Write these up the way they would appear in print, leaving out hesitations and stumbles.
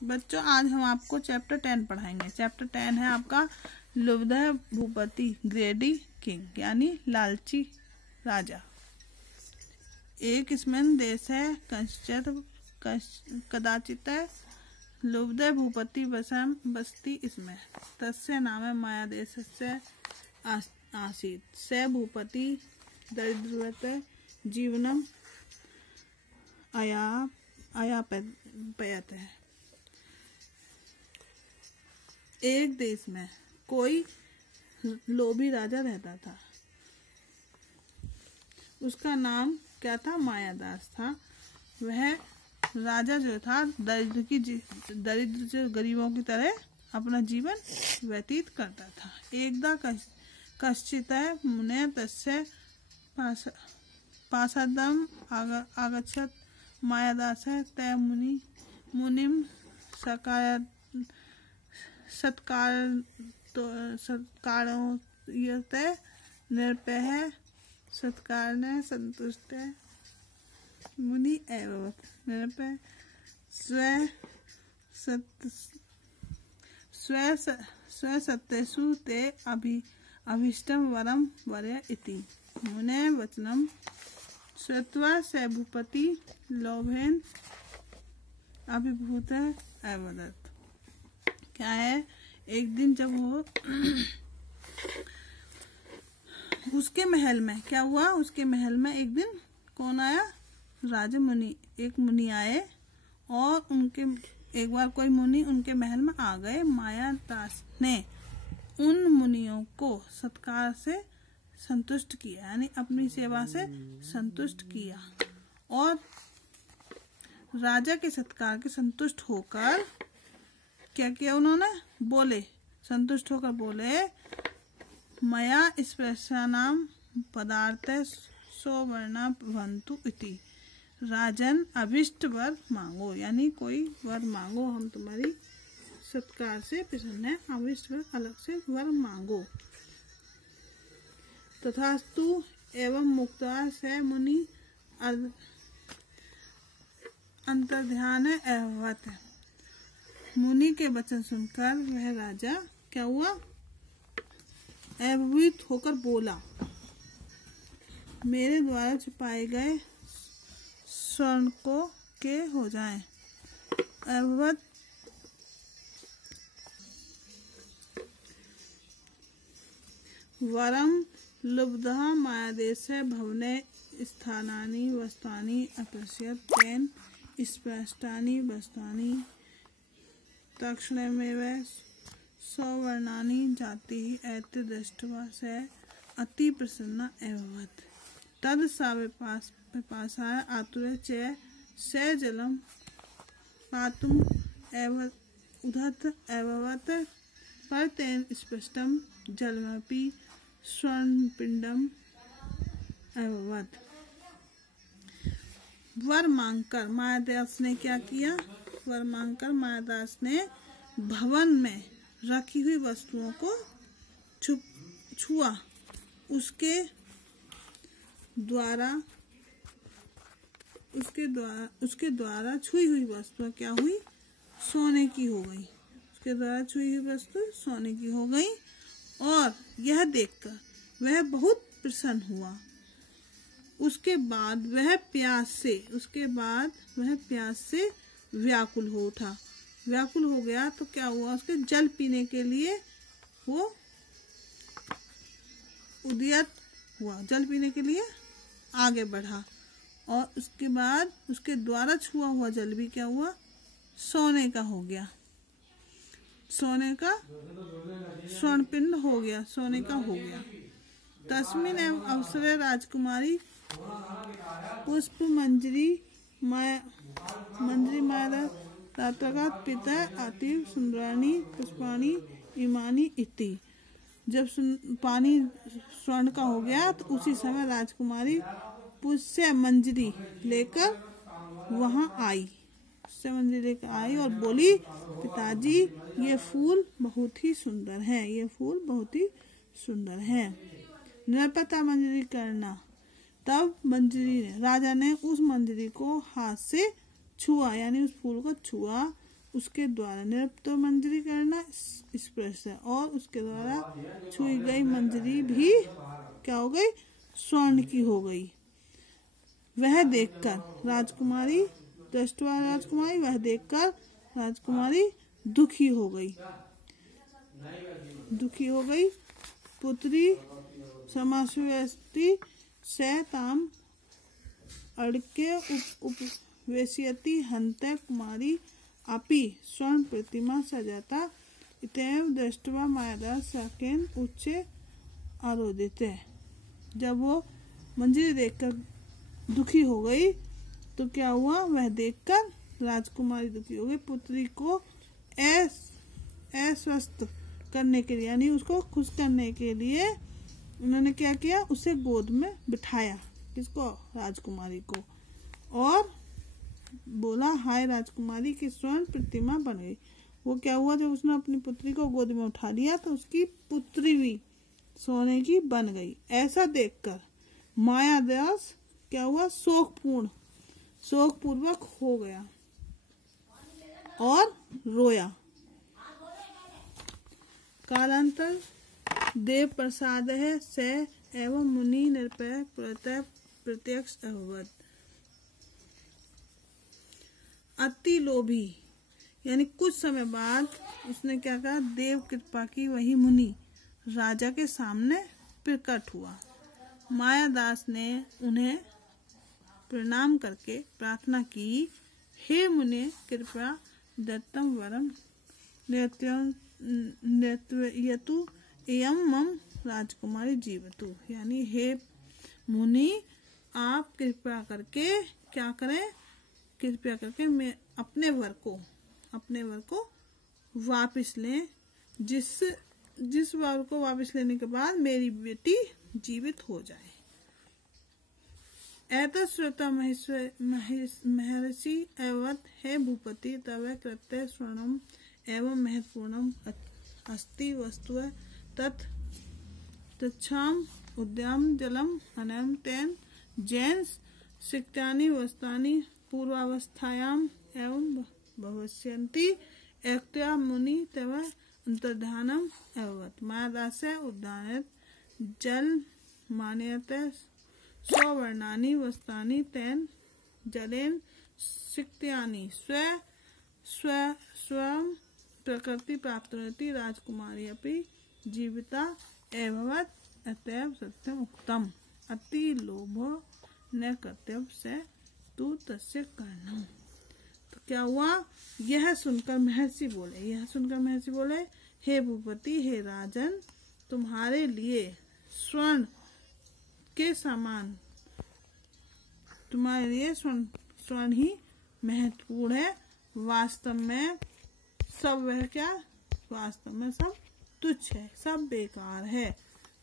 बच्चों आज हम आपको चैप्टर 10 पढ़ाएंगे। चैप्टर 10 है आपका लुब्ध भूपति ग्रेडी किंग यानी लालची राजा। एक इसमें देश है कदाचित लुब्ध भूपति बस्ती इसमें तस्य नाम माया देश से आसीत स भूपति दरिद्रवत जीवनम अयापयत है। एक देश में कोई लोभी राजा रहता था। उसका नाम क्या था? मायादास था। वह राजा जो था दरिद्र से गरीबों की तरह अपना जीवन व्यतीत करता था। एकदा कश्चित मुने तस्य पासादम आगच्छत मायादास तय मुनिम सत्कारोयते निरपेह सत्कार ने संतुष्ट मुनि एवं निरपेह स्व सत्यसु ते अभीष्टम वरम वरे इति मुने वचनम श्रुत्वा स भूपति लोभेन अभिभूत अवदत्। क्या है? एक दिन जब वो उसके महल में क्या हुआ? उसके महल में एक दिन कौन आया? राजा मुनि। एक मुनि आए और उनके एक बार कोई मुनि उनके महल में आ गए। मायादास ने उन मुनियों को सत्कार से संतुष्ट किया यानी अपनी सेवा से संतुष्ट किया और राजा के सत्कार के संतुष्ट होकर क्या किया उन्होंने? बोले, संतुष्ट होकर बोले मया स्पर्शानाम पदार्थ सौवर्णा भवन्तु इति। राजन अभिष्ट वर मांगो यानी कोई वर मांगो, हम तुम्हारी सत्कार से प्रसन्न है। अभिष्ट वर अलग से वर मांगो। तथास्तु एवं मुक्ता से मुनि अंतर्ध्यान अभवत्। मुनि के वचन सुनकर वह राजा क्या हुआ? अभिभूत होकर बोला मेरे द्वारा छुपाए गए स्वर्ण को के हो जाएं। अभवत् वरम लुब्धः मायादेशे भवने स्थानानि वस्त्राणि अपश्यत् तेन स्पष्टानि वस्त्राणि तत्क्षणमेव सौवर्णानि जातिः एतत् दृष्ट्वा स अति प्रसन्नः अभवत्। तद् सा पिपासाय आतुरः च स जलं पातुम् उद्धत अभवत् पर तेन स्पष्टं जलमपि स्वर्णपिंडम अभवत्। वर मांगकर मायादास ने क्या किया? वर मांगकर मायादास ने भवन में रखी हुई वस्तुओं को छुआ। उसके द्वारा छुई हुई वस्तु क्या हुई? सोने की हो गई। उसके द्वारा छुई हुई वस्तु सोने की हो गई और यह देखकर वह बहुत प्रसन्न हुआ। उसके बाद वह प्यास से व्याकुल हो उठा। व्याकुल हो गया तो क्या हुआ? उसके जल पीने के लिए वो उद्यत हुआ, जल पीने के लिए आगे बढ़ा और उसके बाद उसके द्वारा छुआ हुआ जल भी क्या हुआ? सोने का हो गया। सोने का स्वर्णपिंड हो गया, सोने का हो गया। तस्मिन् एव अवसरे राजकुमारी पुष्प मंजरी माया तत्रगत पिता अतीव सुंदराणि पुष्पाणि इमानि इति। जब पानी स्वर्ण का हो गया तो उसी समय राजकुमारी पुष्य मंजरी लेकर वहां आई। मंदिर लेकर आई और बोली पिताजी ये फूल बहुत ही सुंदर है, ये फूल बहुत ही सुंदर है। नृपता मंजरी करना। तब मंजरी ने राजा ने उस मंजरी को हाथ से छुआ यानी उस फूल को छुआ उसके द्वारा निरुक्त मंजरी करना स्पर्श है, और उसके द्वारा छुई गई मंजरी भी क्या हो गई, स्वर्ण की हो गई। वह देखकर राजकुमारी, दृष्टवा राजकुमारी, वह देखकर राजकुमारी दुखी हो गई, पुत्री समाश्वस्ति से ताम अड़के उपवेशयति हन्ते कुमारी अपि स्वर्ण प्रतिमा सजाता इतएव दृष्ट्वा मायादास साकेन उच्चे आरोदित। जब वो मंजरी देखकर दुखी हो गई तो क्या हुआ, वह देखकर राजकुमारी दुखी हो गई। पुत्री को आश्वस्त करने के लिए, यानी उसको खुश करने के लिए उन्होंने क्या किया, उसे गोद में बिठाया। किसको, राजकुमारी को, और बोला हाय राजकुमारी की स्वर्ण प्रतिमा बन गई। वो क्या हुआ, जब उसने अपनी पुत्री को गोद में उठा लिया तो उसकी पुत्री भी सोने की बन गई। ऐसा देखकर मायादास क्या हुआ, शोकपूर्वक हो गया और रोया। कालांतर देव प्रसाद है से एवं मुनि निरपय प्रत्यक्ष अभवत। अति लोभी, यानी कुछ समय बाद उसने क्या कहा, देव कृपा की वही मुनि राजा के सामने प्रकट हुआ। मायादास ने उन्हें प्रणाम करके प्रार्थना की, हे मुने कृपया दत्तम वरम नृत्यतु एयं मम राजकुमारी जीवतु। यानी हे मुनि, आप कृपया करके क्या करें, कृपया करके मैं अपने वर को वापस लें, जिस वर को वापस लेने के बाद मेरी बेटी जीवित हो जाए। एतश्रुता महर्षि एवं हे भूपति तव कृत्य स्वर्णम एवं महत्वपूर्णम अस्ति वस्तु तच्छाम उद्यम जलम अनम तेन जैन सिक्तानि वस्तानि पूर्वावस्थायाम एवं भविष्यन्ति एक्त्या मुनि तव अंतर्धानम एवं मायादास उद्यान जल मान्यते स्ववर्णानि वस्तानि तेन जलेन सिक्त्यानि स्वयं प्रकृति प्राप्त रहती राजकुमारी अपि जीविता एवं अतएव सत्यम उक्तम अति लोभो न कर्तव्य से तू तस्य कारणम। तो क्या हुआ, यह सुनकर महर्षि बोले, हे भूपति, हे राजन, तुम्हारे लिए स्वर्ण के समान, तुम्हारे लिए स्वर्ण ही महत्वपूर्ण है। वास्तव में सब तुच्छ है, सब बेकार है।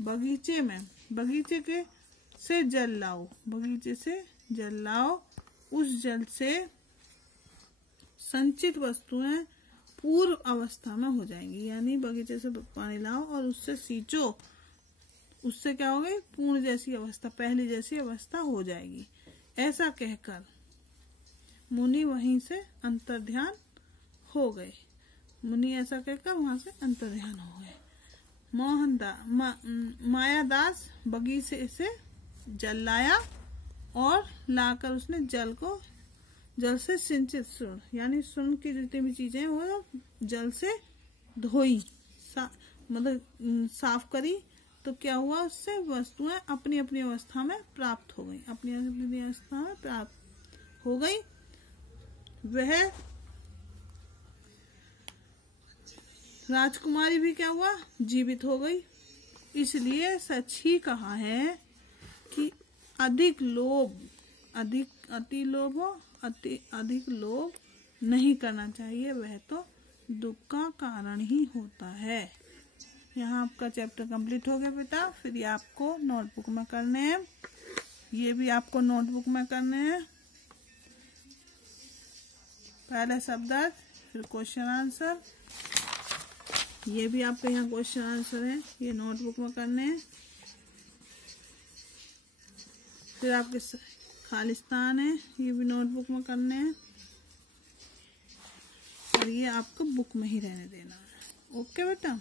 बगीचे से जल लाओ, उस जल से संचित वस्तुएं पूर्व अवस्था में हो जाएंगी। यानी बगीचे से पानी लाओ और उससे सींचो, उससे क्या हो गई, पूर्ण जैसी अवस्था, पहली जैसी अवस्था हो जाएगी। ऐसा कहकर मुनि वहीं से अंतर्ध्यान हो गए। ऐसा कहकर वहां से अंतर्ध्यान हो गए। मायादास बगीचे से जल लाया और लाकर उसने जल से सिंचित स्वर्ण, यानी स्वर्ण की जितनी भी चीजें वो जल से धोई, मतलब साफ करी। तो क्या हुआ, उससे वस्तुएं अपनी अपनी अवस्था में प्राप्त हो गई, वह राजकुमारी भी क्या हुआ, जीवित हो गई। इसलिए सच ही कहा है कि अधिक लोभ नहीं करना चाहिए, वह तो दुख का कारण ही होता है। यहाँ आपका चैप्टर कंप्लीट हो गया बेटा। फिर ये आपको नोटबुक में करने हैं, ये भी आपको नोटबुक में करने हैं। पहले शब्दार्थ, फिर क्वेश्चन आंसर, ये भी आपके यहाँ क्वेश्चन आंसर है, ये नोटबुक में करने हैं। फिर आपके खालिस्तान है, ये भी नोटबुक में करने हैं। और ये आपको बुक में ही रहने देना है। ओके बेटा।